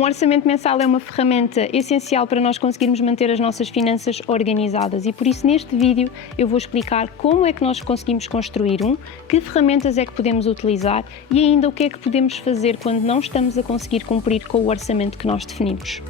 Um orçamento mensal é uma ferramenta essencial para nós conseguirmos manter as nossas finanças organizadas e por isso neste vídeo eu vou explicar como é que nós conseguimos construir que ferramentas é que podemos utilizar e ainda o que é que podemos fazer quando não estamos a conseguir cumprir com o orçamento que nós definimos.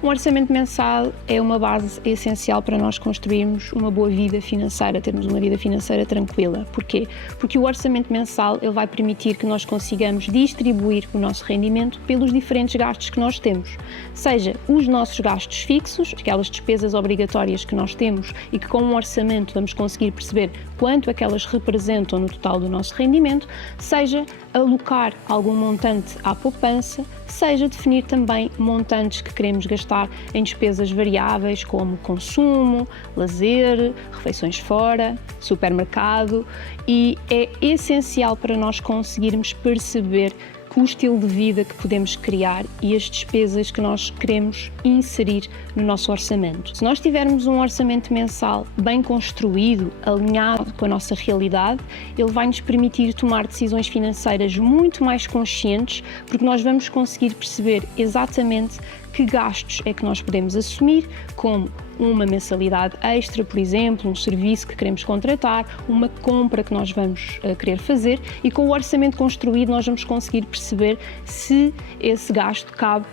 Um orçamento mensal é uma base essencial para nós construirmos uma boa vida financeira, termos uma vida financeira tranquila. Porquê? Porque o orçamento mensal ele vai permitir que nós consigamos distribuir o nosso rendimento pelos diferentes gastos que nós temos. Seja os nossos gastos fixos, aquelas despesas obrigatórias que nós temos e que com um orçamento vamos conseguir perceber quanto é que elas representam no total do nosso rendimento, seja alocar algum montante à poupança, seja definir também montantes que queremos gastar em despesas variáveis como consumo, lazer, refeições fora, supermercado, e é essencial para nós conseguirmos perceber o estilo de vida que podemos criar e as despesas que nós queremos inserir no nosso orçamento. Se nós tivermos um orçamento mensal bem construído, alinhado com a nossa realidade, ele vai nos permitir tomar decisões financeiras muito mais conscientes, porque nós vamos conseguir perceber exatamente que gastos é que nós podemos assumir, como uma mensalidade extra, por exemplo, um serviço que queremos contratar, uma compra que nós vamos querer fazer, e com o orçamento construído nós vamos conseguir perceber se esse gasto cabe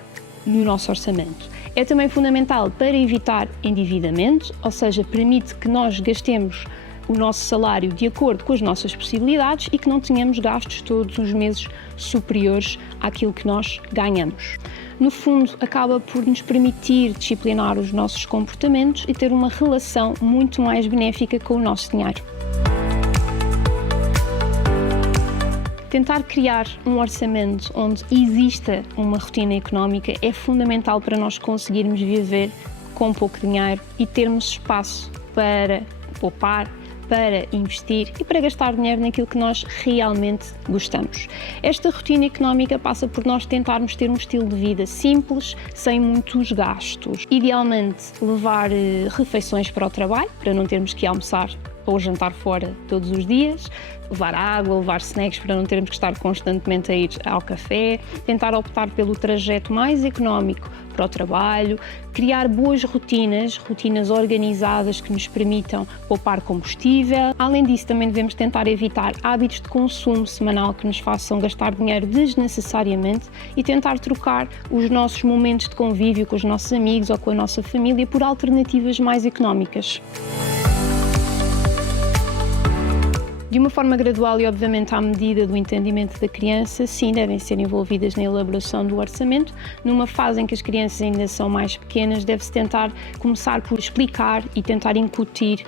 no nosso orçamento. É também fundamental para evitar endividamento, ou seja, permite que nós gastemos o nosso salário de acordo com as nossas possibilidades e que não tenhamos gastos todos os meses superiores àquilo que nós ganhamos. No fundo, acaba por nos permitir disciplinar os nossos comportamentos e ter uma relação muito mais benéfica com o nosso dinheiro. Tentar criar um orçamento onde exista uma rotina económica é fundamental para nós conseguirmos viver com pouco dinheiro e termos espaço para poupar, para investir e para gastar dinheiro naquilo que nós realmente gostamos. Esta rotina económica passa por nós tentarmos ter um estilo de vida simples, sem muitos gastos. Idealmente, levar refeições para o trabalho, para não termos que almoçar ou jantar fora todos os dias, levar água, levar snacks para não termos que estar constantemente a ir ao café, tentar optar pelo trajeto mais económico para o trabalho, criar boas rotinas organizadas que nos permitam poupar combustível. Além disso, também devemos tentar evitar hábitos de consumo semanal que nos façam gastar dinheiro desnecessariamente e tentar trocar os nossos momentos de convívio com os nossos amigos ou com a nossa família por alternativas mais económicas. De uma forma gradual e, obviamente, à medida do entendimento da criança, sim, devem ser envolvidas na elaboração do orçamento. Numa fase em que as crianças ainda são mais pequenas, deve-se tentar começar por explicar e tentar incutir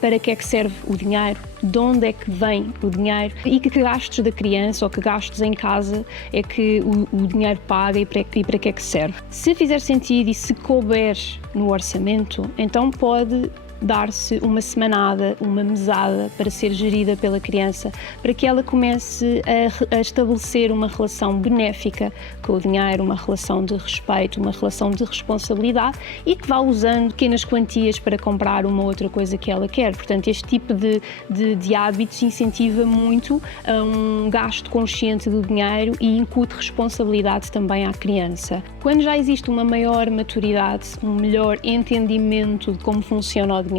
para que é que serve o dinheiro, de onde é que vem o dinheiro e que gastos da criança ou que gastos em casa é que o dinheiro paga e para que é que serve. Se fizer sentido e se couber no orçamento, então pode dar-se uma semanada, uma mesada para ser gerida pela criança, para que ela comece a estabelecer uma relação benéfica com o dinheiro, uma relação de respeito, uma relação de responsabilidade e que vá usando pequenas quantias para comprar uma outra coisa que ela quer. Portanto, este tipo de hábitos incentiva muito a um gasto consciente do dinheiro e incute responsabilidade também à criança. Quando já existe uma maior maturidade, um melhor entendimento de como funciona o dinheiro,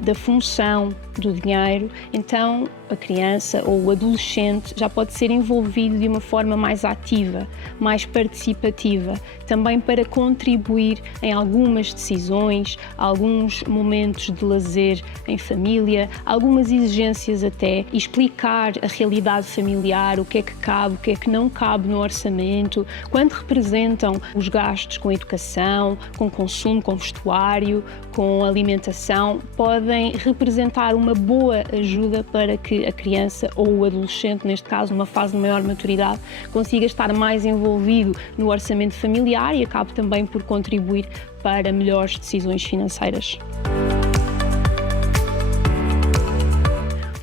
da função do dinheiro, então a criança ou o adolescente já pode ser envolvido de uma forma mais ativa, mais participativa, também para contribuir em algumas decisões, alguns momentos de lazer em família, algumas exigências até, explicar a realidade familiar, o que é que cabe, o que é que não cabe no orçamento, quanto representam os gastos com educação, com consumo, com vestuário, com alimentação, podem representar uma boa ajuda para que a criança ou o adolescente, neste caso numa fase de maior maturidade, consiga estar mais envolvido no orçamento familiar e acabe também por contribuir para melhores decisões financeiras.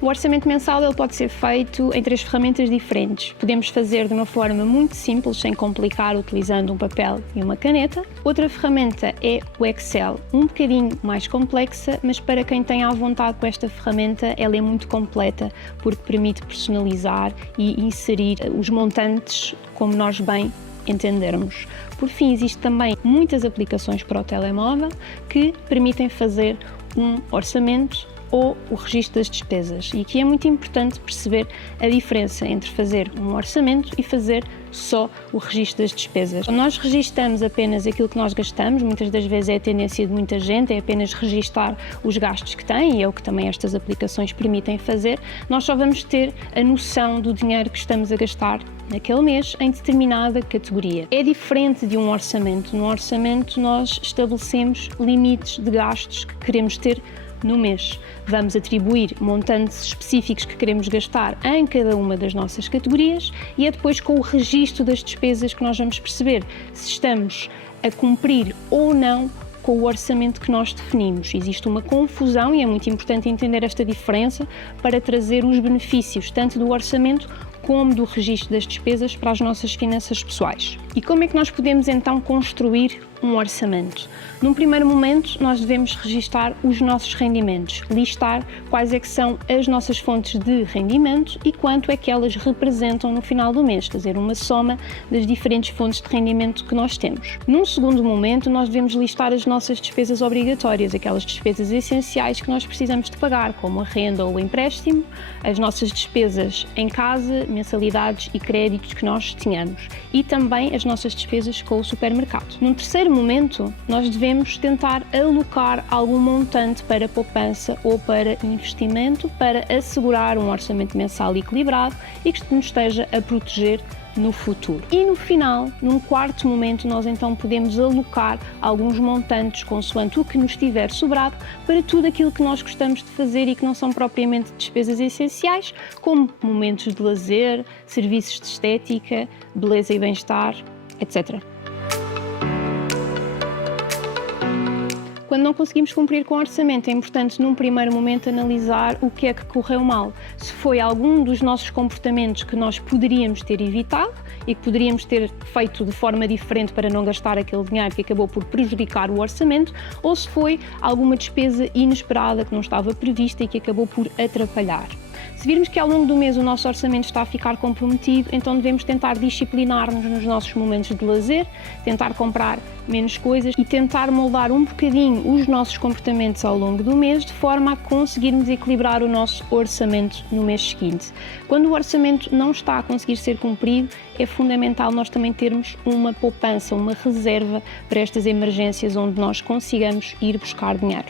O orçamento mensal ele pode ser feito em 3 ferramentas diferentes. Podemos fazer de uma forma muito simples, sem complicar, utilizando um papel e uma caneta. Outra ferramenta é o Excel, um bocadinho mais complexa, mas para quem tem à vontade com esta ferramenta, ela é muito completa, porque permite personalizar e inserir os montantes como nós bem entendermos. Por fim, existem também muitas aplicações para o telemóvel que permitem fazer um orçamento ou o registro das despesas. E aqui é muito importante perceber a diferença entre fazer um orçamento e fazer só o registro das despesas. Nós registamos apenas aquilo que nós gastamos, muitas das vezes é a tendência de muita gente, é apenas registar os gastos que tem, e é o que também estas aplicações permitem fazer. Nós só vamos ter a noção do dinheiro que estamos a gastar naquele mês em determinada categoria. É diferente de um orçamento. No orçamento nós estabelecemos limites de gastos que queremos ter no mês. Vamos atribuir montantes específicos que queremos gastar em cada uma das nossas categorias e é depois com o registro das despesas que nós vamos perceber se estamos a cumprir ou não com o orçamento que nós definimos. Existe uma confusão e é muito importante entender esta diferença para trazer os benefícios tanto do orçamento como do registro das despesas para as nossas finanças pessoais. E como é que nós podemos então construir um orçamento? Num primeiro momento, nós devemos registar os nossos rendimentos, listar quais é que são as nossas fontes de rendimento e quanto é que elas representam no final do mês, fazer uma soma das diferentes fontes de rendimento que nós temos. Num segundo momento, nós devemos listar as nossas despesas obrigatórias, aquelas despesas essenciais que nós precisamos de pagar, como a renda ou o empréstimo, as nossas despesas em casa, mensalidades e créditos que nós tenhamos e também as nossas despesas com o supermercado. Num terceiro momento, nós devemos tentar alocar algum montante para poupança ou para investimento para assegurar um orçamento mensal equilibrado e que nos esteja a proteger no futuro. E no final, num quarto momento, nós então podemos alocar alguns montantes consoante o que nos tiver sobrado para tudo aquilo que nós gostamos de fazer e que não são propriamente despesas essenciais, como momentos de lazer, serviços de estética, beleza e bem-estar, etc. Quando não conseguimos cumprir com o orçamento, é importante num primeiro momento analisar o que é que correu mal. Se foi algum dos nossos comportamentos que nós poderíamos ter evitado e que poderíamos ter feito de forma diferente para não gastar aquele dinheiro que acabou por prejudicar o orçamento, ou se foi alguma despesa inesperada que não estava prevista e que acabou por atrapalhar. Se virmos que ao longo do mês o nosso orçamento está a ficar comprometido, então devemos tentar disciplinar-nos nos nossos momentos de lazer, tentar comprar menos coisas e tentar moldar um bocadinho os nossos comportamentos ao longo do mês de forma a conseguirmos equilibrar o nosso orçamento no mês seguinte. Quando o orçamento não está a conseguir ser cumprido, é fundamental nós também termos uma poupança, uma reserva para estas emergências onde nós consigamos ir buscar dinheiro.